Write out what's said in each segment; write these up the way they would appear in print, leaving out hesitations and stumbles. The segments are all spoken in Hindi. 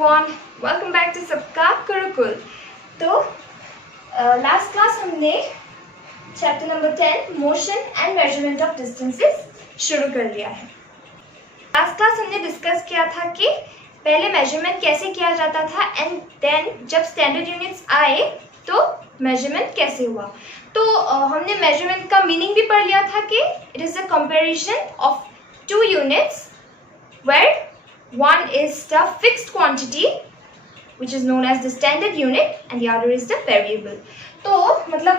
everyone, welcome back to सबका गुरुकुल। तो लास्ट क्लास हमने chapter number 10 motion and measurement of distances शुरू कर लिया है। लास्ट क्लास हमने डिस्कस किया था कि पहले मेजरमेंट कैसे किया जाता था एंड देन जब स्टैंडर्ड यूनिट्स आए तो मेजरमेंट कैसे हुआ। तो हमने मेजरमेंट का मीनिंग भी पढ़ लिया था कि it is a comparison of two units where one is the fixed quantity which is known as the standard unit and the other is the variable। तो मतलब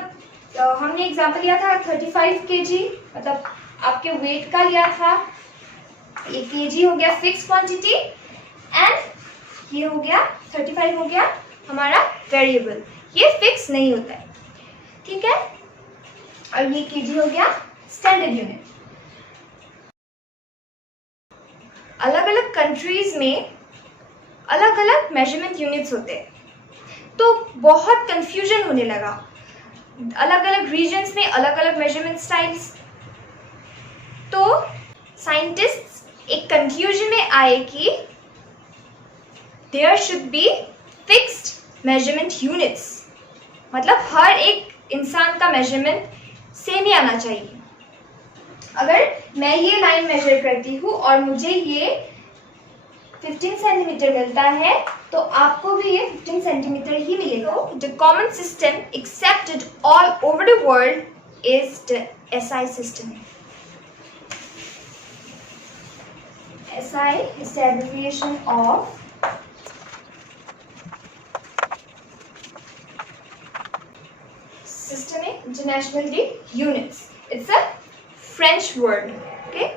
हमने एग्जाम्पल लिया था 35 kg, मतलब आपके वेट का लिया था। ये kg हो गया फिक्स क्वांटिटी एंड ये हो गया 35 हो गया हमारा वेरिएबल, ये फिक्स नहीं होता है, ठीक है। और ये kg हो गया स्टैंडर्ड यूनिट। अलग अलग कंट्रीज में अलग अलग मेजरमेंट यूनिट्स होते हैं, तो बहुत कंफ्यूजन होने लगा। अलग अलग रीजन्स में अलग अलग मेजरमेंट स्टाइल्स। तो साइंटिस्ट्स एक कंक्लूजन में आए कि there should be fixed measurement units, मतलब हर एक इंसान का मेजरमेंट सेम ही आना चाहिए। अगर मैं ये लाइन मेजर करती हूँ और मुझे ये 15 सेंटीमीटर मिलता है तो आपको भी ये 15 सेंटीमीटर ही मिलेगा। The common system accepted all over the world is the SI system. SI is the abbreviation of Systemic International Units. It's a French word, okay?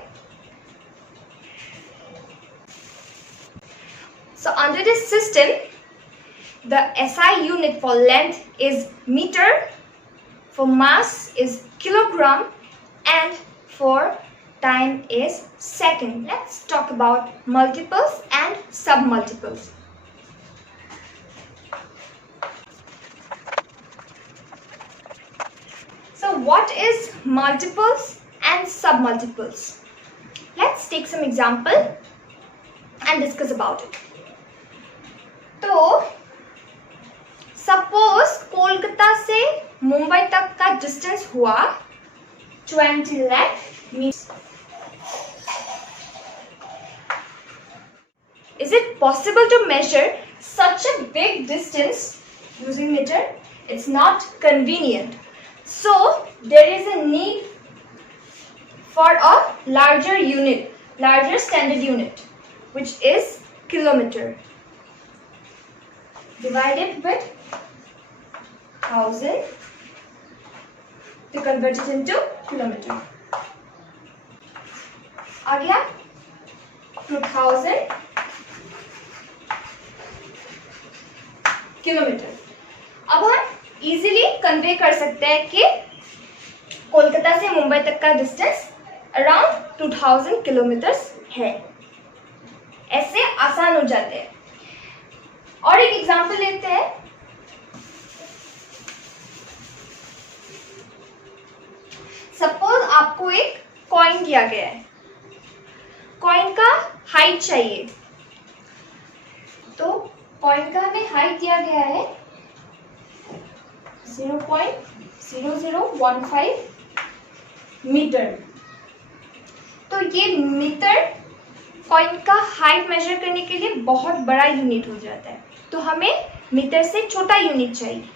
So under this system, the SI unit for length is meter, for mass is kilogram, and for time is second. Let's talk about multiples and submultiples. So what is multiples and submultiples? Let's take some example and discuss about it. तो suppose कोलकाता से मुंबई तक का डिस्टेंस हुआ 20 lakh meters. Is it possible to measure such a big distance using meter? It's not convenient. So there is a need for a larger unit, larger standard unit, which is kilometer, divided with 1000 to convert it into kilometer. आ गया 2000 किलोमीटर। अब हम इजीली कन्वे कर सकते हैं कि कोलकाता से मुंबई तक का डिस्टेंस अराउंड 2000 किलोमीटर्स है। ऐसे आसान हो जाते हैं। और एक एग्जांपल लेते हैं। सपोज आपको एक कॉइन दिया गया है, कॉइन का हाइट चाहिए, तो कॉइन का हमें हाइट दिया गया है 0.0015 मीटर। तो ये मीटर कॉइन का हाइट मेजर करने के लिए बहुत बड़ा यूनिट हो जाता है, तो हमें मीटर से छोटा यूनिट चाहिए,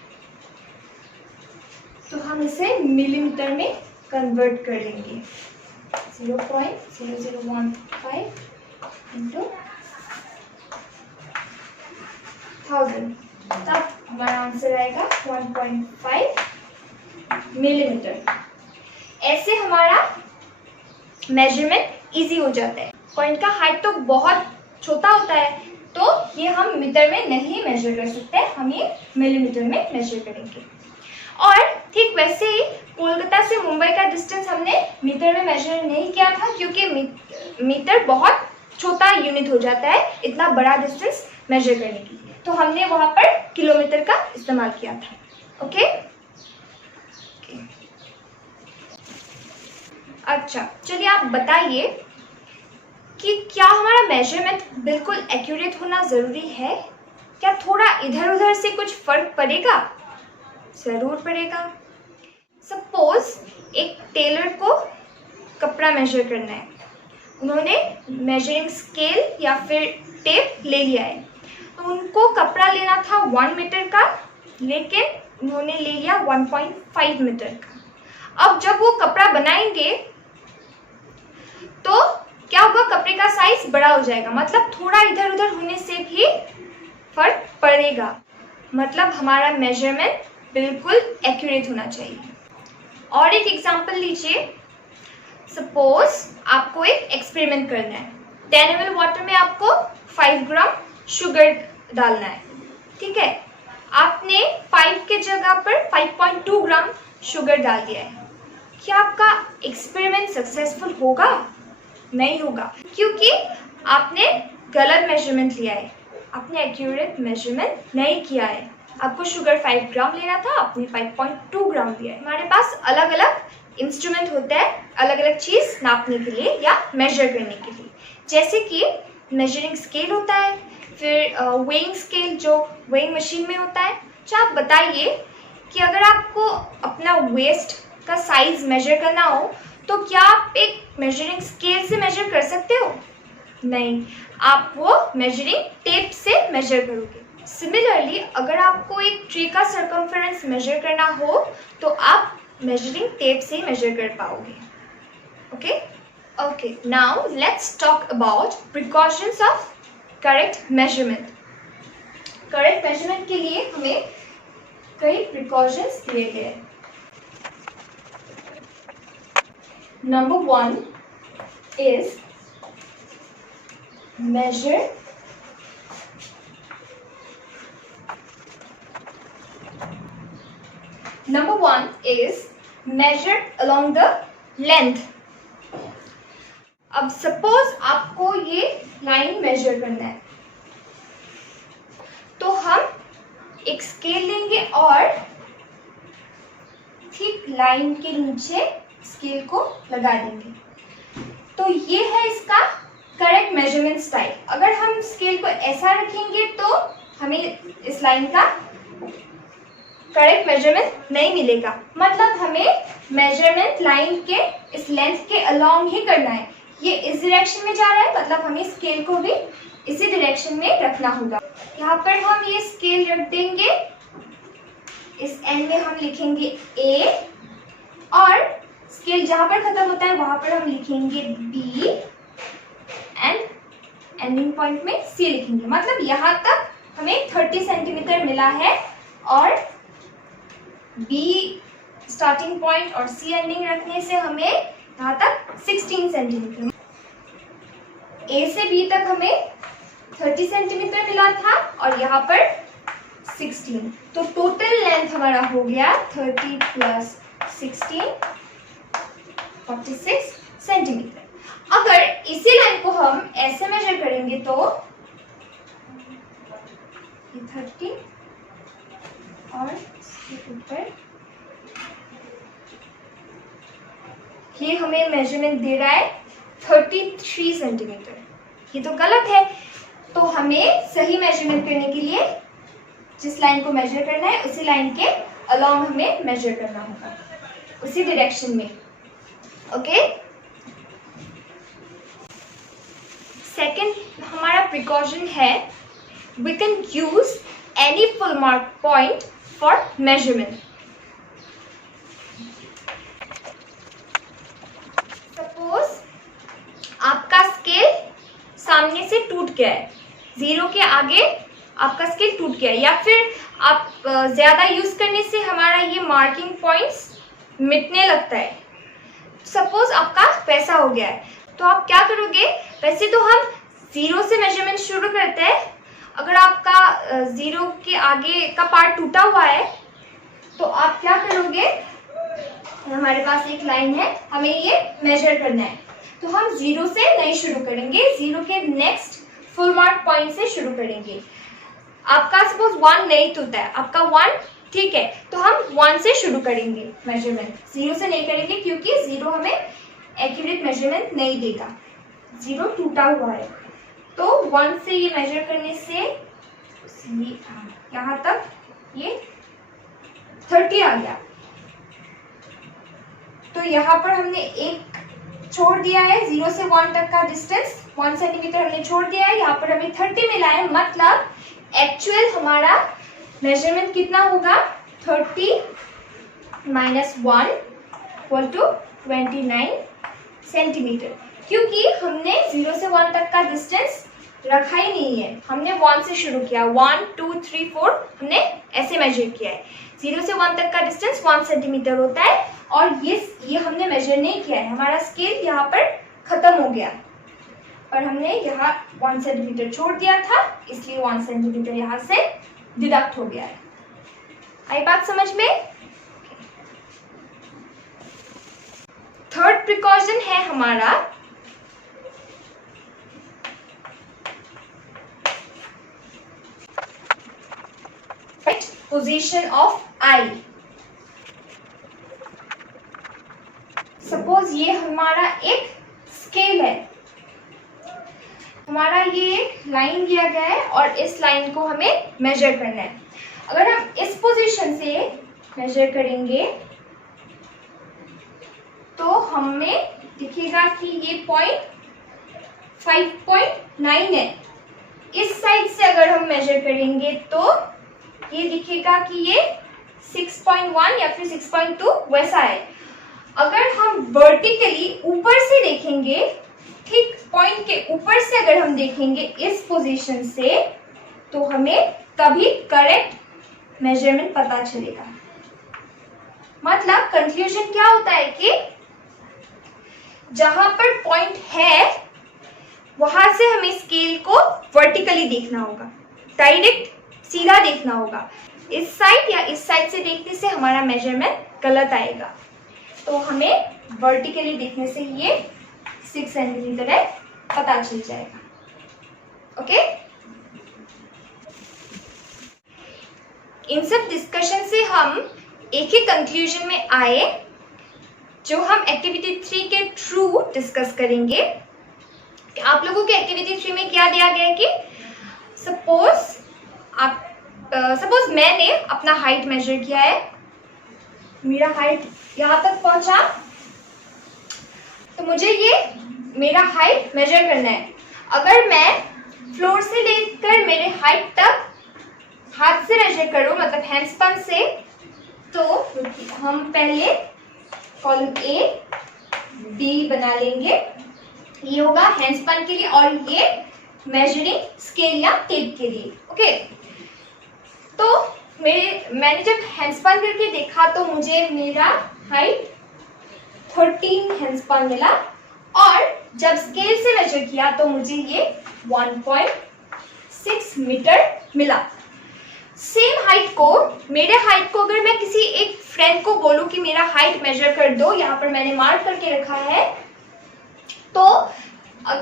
तो हम इसे मिलीमीटर में कन्वर्ट कर लेंगे। 0.0015 इंटू 1000, तब हमारा आंसर आएगा 1.5 मिलीमीटर। ऐसे हमारा मेजरमेंट इजी हो जाता है। कॉइन का हाइट तो बहुत छोटा होता है, तो ये हम मीटर में नहीं मेजर कर सकते, हम ये मिलीमीटर में मेजर करेंगे। और ठीक वैसे ही कोलकाता से मुंबई का डिस्टेंस हमने मीटर में मेजर नहीं किया था, क्योंकि मीटर बहुत छोटा यूनिट हो जाता है इतना बड़ा डिस्टेंस मेजर करने के लिए, तो हमने वहाँ पर किलोमीटर का इस्तेमाल किया था। ओके अच्छा, चलिए आप बताइए कि क्या हमारा मेजरमेंट बिल्कुल एक्यूरेट होना ज़रूरी है? क्या थोड़ा इधर उधर से कुछ फ़र्क पड़ेगा? ज़रूर पड़ेगा। सपोज एक टेलर को कपड़ा मेजर करना है, उन्होंने मेजरिंग स्केल या फिर टेप ले लिया है, तो उनको कपड़ा लेना था 1 मीटर का, लेकिन उन्होंने ले लिया 1.5 मीटर का। अब जब वो कपड़ा बनाएंगे तो क्या होगा, कपड़े का साइज बड़ा हो जाएगा, मतलब थोड़ा इधर उधर होने से भी फर्क पड़ेगा। मतलब हमारा मेजरमेंट बिल्कुल एक्यूरेट होना चाहिए। और एक एग्जांपल लीजिए, सपोज आपको एक एक्सपेरिमेंट करना है। 10 ml वाटर में आपको 5 ग्राम शुगर डालना है, ठीक है। आपने 5 के जगह पर 5.2 ग्राम शुगर डाल दिया है। क्या आपका एक्सपेरिमेंट सक्सेसफुल होगा? नहीं होगा, क्योंकि आपने गलत मेजरमेंट लिया है, आपने एक्यूरेट मेजरमेंट नहीं किया है। आपको शुगर 5 ग्राम लेना था, आपने 5.2 ग्राम लिया है। हमारे पास अलग अलग इंस्ट्रूमेंट होते हैं अलग अलग चीज़ नापने के लिए या मेजर करने के लिए, जैसे कि मेजरिंग स्केल होता है, फिर वेइंग स्केल जो वेइंग मशीन में होता है। अच्छा, आप बताइए कि अगर आपको अपना वेस्ट का साइज मेजर करना हो तो क्या आप एक मेजरिंग स्केल से मेजर कर सकते हो? नहीं, आप वो मेजरिंग टेप से मेजर करोगे। सिमिलरली अगर आपको एक ट्री का सर्कमफेरेंस मेजर करना हो तो आप मेजरिंग टेप से मेजर कर पाओगे। Okay, now let's talk about precautions of correct measurement. Correct measurement के लिए हमें कई प्रिकॉशंस दिए गए हैं। Number 1 is measure along the length. अब सपोज आपको ये लाइन मेजर करना है, तो हम एक स्केल लेंगे और ठीक लाइन के नीचे स्केल को लगा देंगे। तो ये है इसका करेक्ट मेजरमेंट स्टाइल। अगर हम स्केल को ऐसा रखेंगे तो हमें इस लाइन का करेक्ट मेजरमेंट नहीं मिलेगा। मतलब हमें मेजरमेंट लाइन के इस लेंथ के अलोंग ही करना है। ये इस डायरेक्शन में जा रहा है, मतलब हमें स्केल को भी इसी डायरेक्शन में रखना होगा। यहाँ पर हम ये स्केल रख देंगे, इस एंड में हम लिखेंगे A और स्केल जहां पर खत्म होता है वहां पर हम लिखेंगे B एंड एंडिंग पॉइंट में C लिखेंगे। मतलब यहाँ तक हमें 30 सेंटीमीटर मिला है और B स्टार्टिंग पॉइंट और C एंडिंग रखने से हमें यहाँ तक 16 सेंटीमीटर। A से B तक हमें 30 सेंटीमीटर मिला था और यहाँ पर 16, तो टोटल लेंथ हमारा हो गया 30 प्लस 16 46 सेंटीमीटर। अगर इसी लाइन को हम ऐसे मेजर करेंगे तो 30 और इसके ऊपर ये हमें मेजरमेंट दे रहा है 33 सेंटीमीटर। ये तो गलत है, तो हमें सही मेजरमेंट करने के लिए जिस लाइन को मेजर करना है उसी लाइन के अलोंग हमें मेजर करना होगा, उसी डायरेक्शन में। ओके, सेकंड हमारा प्रिकॉशन है, we can use any full mark point for measurement. Suppose आपका स्केल सामने से टूट गया है, 0 के आगे आपका स्केल टूट गया है, या फिर आप ज़्यादा यूज़ करने से हमारा ये मार्किंग पॉइंट्स मिटने लगता है। सपोज आपका वैसा हो गया है, तो आप क्या करोगे? वैसे तो हम 0 से मेजरमेंट शुरू करते हैं। अगर आपका 0 के आगे का पार्ट टूटा हुआ है तो आप क्या करोगे? हमारे पास एक लाइन है, हमें ये मेजर करना है, तो हम 0 से नहीं शुरू करेंगे, 0 के नेक्स्ट फुल मार्क पॉइंट से शुरू करेंगे। आपका सपोज 1 नहीं टूटा है, आपका 1 ठीक है, तो हम 1 से शुरू करेंगे मेजरमेंट, 0 से नहीं करेंगे क्योंकि 0 हमें एक्यूरेट मेजरमेंट नहीं देगा। 0 टूटा हुआ है, तो 1 से ये मेजर करने से यहाँ तक ये 30 आ गया। तो यहाँ पर हमने एक छोड़ दिया है, 0 से 1 तक का डिस्टेंस 1 सेंटीमीटर हमने छोड़ दिया है, यहाँ पर हमें 30 मिला है, मतलब एक्चुअल हमारा मेजरमेंट कितना होगा, 30 माइनस 1 इक्वल टू 29 सेंटीमीटर, क्योंकि हमने 0 से 1 तक का डिस्टेंस रखा ही नहीं है, हमने 1 से शुरू किया, 1 2 3 4 हमने ऐसे मेजर किया है। 0 से 1 तक का डिस्टेंस 1 सेंटीमीटर होता है, और ये हमने मेजर नहीं किया है, हमारा स्केल यहाँ पर खत्म हो गया, और हमने यहाँ 1 सेंटीमीटर छोड़ दिया था, इसलिए 1 सेंटीमीटर यहाँ से डिडक्ट हो गया है। आई बात समझ में? थर्ड प्रिकॉशन है हमारा पोजीशन ऑफ आई। सपोज ये हमारा एक स्केल है, हमारा ये एक लाइन दिया गया है और इस लाइन को हमें मेजर करना है। अगर हम इस पोजीशन से मेजर करेंगे तो हमें दिखेगा कि ये पॉइंट 5.9 है। इस साइड से अगर हम मेजर करेंगे तो ये दिखेगा कि ये 6.1 या फिर 6.2 वैसा है। अगर हम वर्टिकली ऊपर से देखेंगे, ठीक पॉइंट के ऊपर से अगर हम देखेंगे इस पोजीशन से, तो हमें तभी करेक्ट मेजरमेंट पता चलेगा। मतलब कंक्लूजन क्या होता है कि जहां पर पॉइंट है वहां से हमें स्केल को वर्टिकली देखना होगा, डायरेक्ट सीधा देखना होगा। इस साइड या इस साइड से देखने से हमारा मेजरमेंट गलत आएगा, तो हमें वर्टिकली देखने से ये 6 सेंटीमीटर है पता चल जाएगा। ओके, इन सब डिस्कशन से हम एक ही कंक्लूजन में आए, जो हम एक्टिविटी 3 के थ्रू डिस्कस करेंगे। आप लोगों के एक्टिविटी 3 में क्या दिया गया है कि सपोज मैंने अपना हाइट मेजर किया है, मेरा हाइट यहाँ तक पहुंचा, तो मुझे ये मेरा हाइट मेजर करना है। अगर मैं फ्लोर से लेकर मेरे हाइट तक हाथ से मेजर करूं, मतलब हैंडस्पन से, तो हम पहले कॉलम ए बी बना लेंगे। ये होगा हैंडस्पन के लिए और ये मेजरिंग स्केल या टेप के लिए। ओके, तो मैंने जब हैंडस्पन करके देखा तो मुझे मेरा हाइट 13 हैंडस्पन मिला, और जब स्केल से मेजर किया तो मुझे ये 1.6 मीटर मिला। सेम हाइट को, मेरे हाइट को अगर मैं किसी एक फ्रेंड को बोलूं कि मेरा हाइट मेजर कर दो, यहाँ पर मैंने मार्क करके रखा है, तो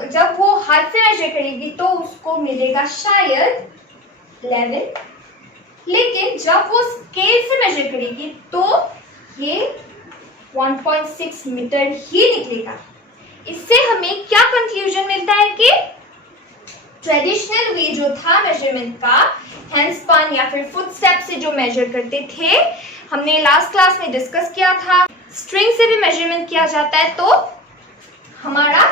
जब वो हाथ से मेजर करेगी तो उसको मिलेगा शायद 11, लेकिन जब वो स्केल से मेजर करेगी तो ये 1.6 मीटर ही निकलेगा। इससे हमें क्या कंक्लूजन मिलता है कि ट्रेडिशनल वे जो था मेजरमेंट का, हैंडस्पन या फिर फुटस्टेप से जो मेजर करते थे, हमने लास्ट क्लास में डिस्कस किया था, स्ट्रिंग से भी मेजरमेंट किया जाता है, तो हमारा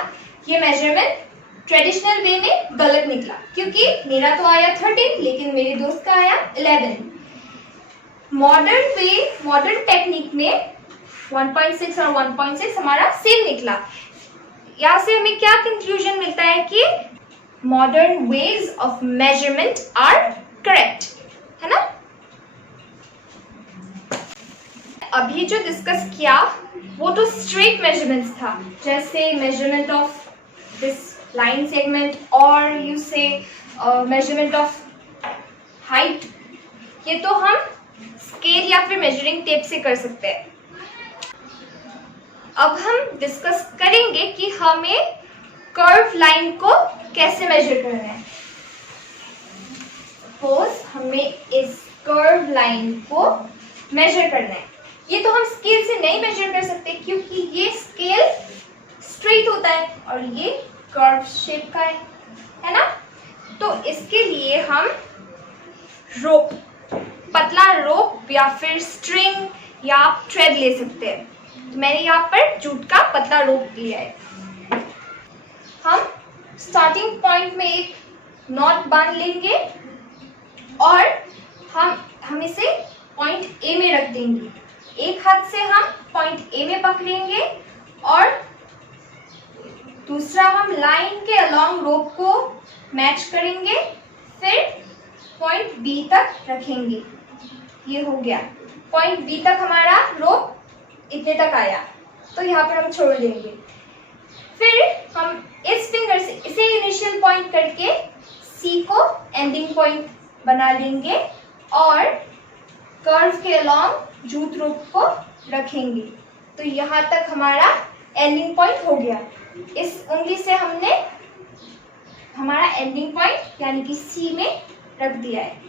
ये मेजरमेंट ट्रेडिशनल वे में गलत निकला, क्योंकि मेरा तो आया 13 लेकिन मेरे दोस्त का आया 11। मॉडर्न टेक्निक में 1.6 और 1.6 हमारा सेम निकला। यहाँ से हमें क्या कंक्लूजन मिलता है कि modern ways of measurement are correct, है ना। अभी जो डिस्कस किया वो तो स्ट्रेट मेजरमेंट्स था, जैसे measurement of this line segment और यू से मेजरमेंट ऑफ हाइट, ये तो हम स्केल या फिर मेजरिंग टेप से कर सकते हैं। अब हम डिस्कस करेंगे कि हमें कर्व लाइन को कैसे मेजर करना है। सपोज हमें इस कर्व लाइन को मेजर करना है, ये तो हम स्केल से नहीं मेजर कर सकते क्योंकि ये स्केल स्ट्रेट होता है और ये कर्व शेप का है ना। तो इसके लिए हम रोप, पतला रोप या फिर स्ट्रिंग या आप थ्रेड ले सकते हैं। तो मैंने यहाँ पर जूट का पतला रोप लिया है। हम स्टार्टिंग पॉइंट में एक नॉट बांध लेंगे और हम इसे पॉइंट ए में रख देंगे। एक हाथ से हम पॉइंट ए में पकड़ेंगे और दूसरा हम लाइन के अलोंग रोप को मैच करेंगे, फिर पॉइंट बी तक रखेंगे। ये हो गया, पॉइंट बी तक हमारा रोप इतने तक आया, तो यहाँ पर हम छोड़ देंगे। फिर हम इस फिंगर से इसे इनिशियल पॉइंट करके सी को एंडिंग पॉइंट बना लेंगे और कर्व के अलोंग जूट रोप को रखेंगे। तो यहाँ तक हमारा एंडिंग पॉइंट हो गया। इस उंगली से हमने हमारा एंडिंग पॉइंट यानी कि सी में रख दिया है।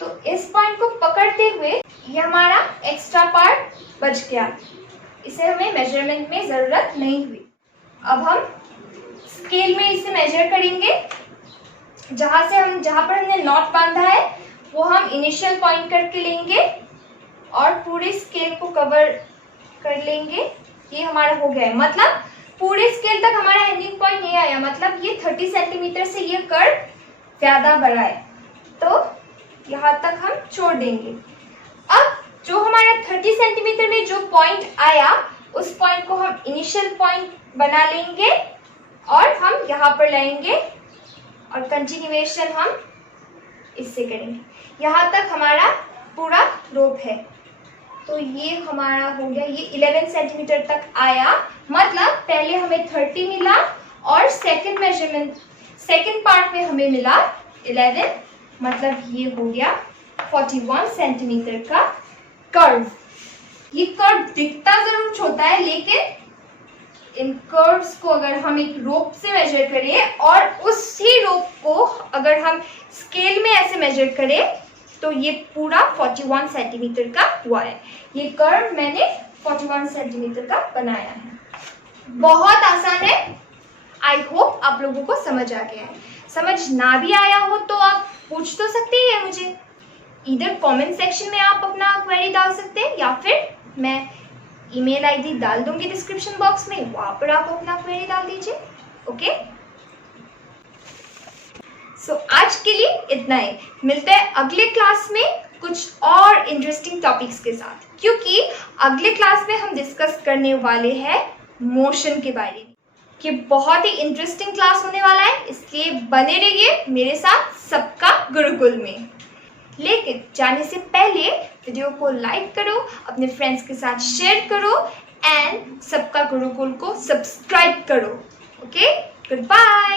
तो इस पॉइंट को पकड़ते हुए ये हमारा एक्स्ट्रा पार्ट बच गया, इसे हमें मेजरमेंट में ज़रूरत नहीं हुई। अब हम स्केल में इसे मेजर करेंगे। जहाँ पर हमने नॉट बांधा है वो हम इनिशियल पॉइंट करके लेंगे और पूरे स्केल को कवर कर लेंगे। ये हमारा हो गया है, मतलब पूरे स्केल तक हमारा एंडिंग पॉइंट नहीं आया, मतलब ये 30 सेंटीमीटर से ये कर्व ज़्यादा बड़ा है, तो यहाँ तक हम छोड़ देंगे। अब जो हमारा 30 सेंटीमीटर में जो पॉइंट आया उस पॉइंट को हम इनिशियल पॉइंट बना लेंगे और हम यहाँ पर लाएंगे और कंटिन्यूएशन हम इससे करेंगे। यहाँ तक हमारा पूरा रोप है। तो ये हमारा हो गया, ये 11 सेंटीमीटर तक आया, मतलब पहले हमें 30 मिला और सेकंड पार्ट में हमें मिला 11, मतलब ये हो गया 41 सेंटीमीटर का कर्व। ये कर्व दिखता जरूर छोटा है, लेकिन इन कर्व्स को अगर हम एक रोप से मेजर करें और उसी रोप को अगर हम स्केल में ऐसे मेजर करें तो ये पूरा 41 सेंटीमीटर का हुआ है। ये कर्व मैंने 41 सेंटीमीटर का बनाया है। बहुत आसान है। आई होप आप लोगों को समझ आ गया है। समझ ना भी आया हो तो आप पूछ तो सकते ही है मुझे। इधर कमेंट सेक्शन में आप अपना क्वेरी डाल सकते हैं या फिर मैं ईमेल आईडी डाल दूंगी डिस्क्रिप्शन बॉक्स में, वहां पर आप अपना क्वेरी डाल दीजिए। ओके, सो आज के लिए इतना ही। मिलते हैं अगले क्लास में कुछ और इंटरेस्टिंग टॉपिक्स के साथ, क्योंकि अगले क्लास में हम डिस्कस करने वाले हैं मोशन के बारे में। ये बहुत ही इंटरेस्टिंग क्लास होने वाला है, इसलिए बने रहिए मेरे साथ सबका गुरुकुल में। लेकिन जाने से पहले वीडियो को लाइक करो, अपने फ्रेंड्स के साथ शेयर करो एंड सबका गुरुकुल को सब्सक्राइब करो। Okay, good bye.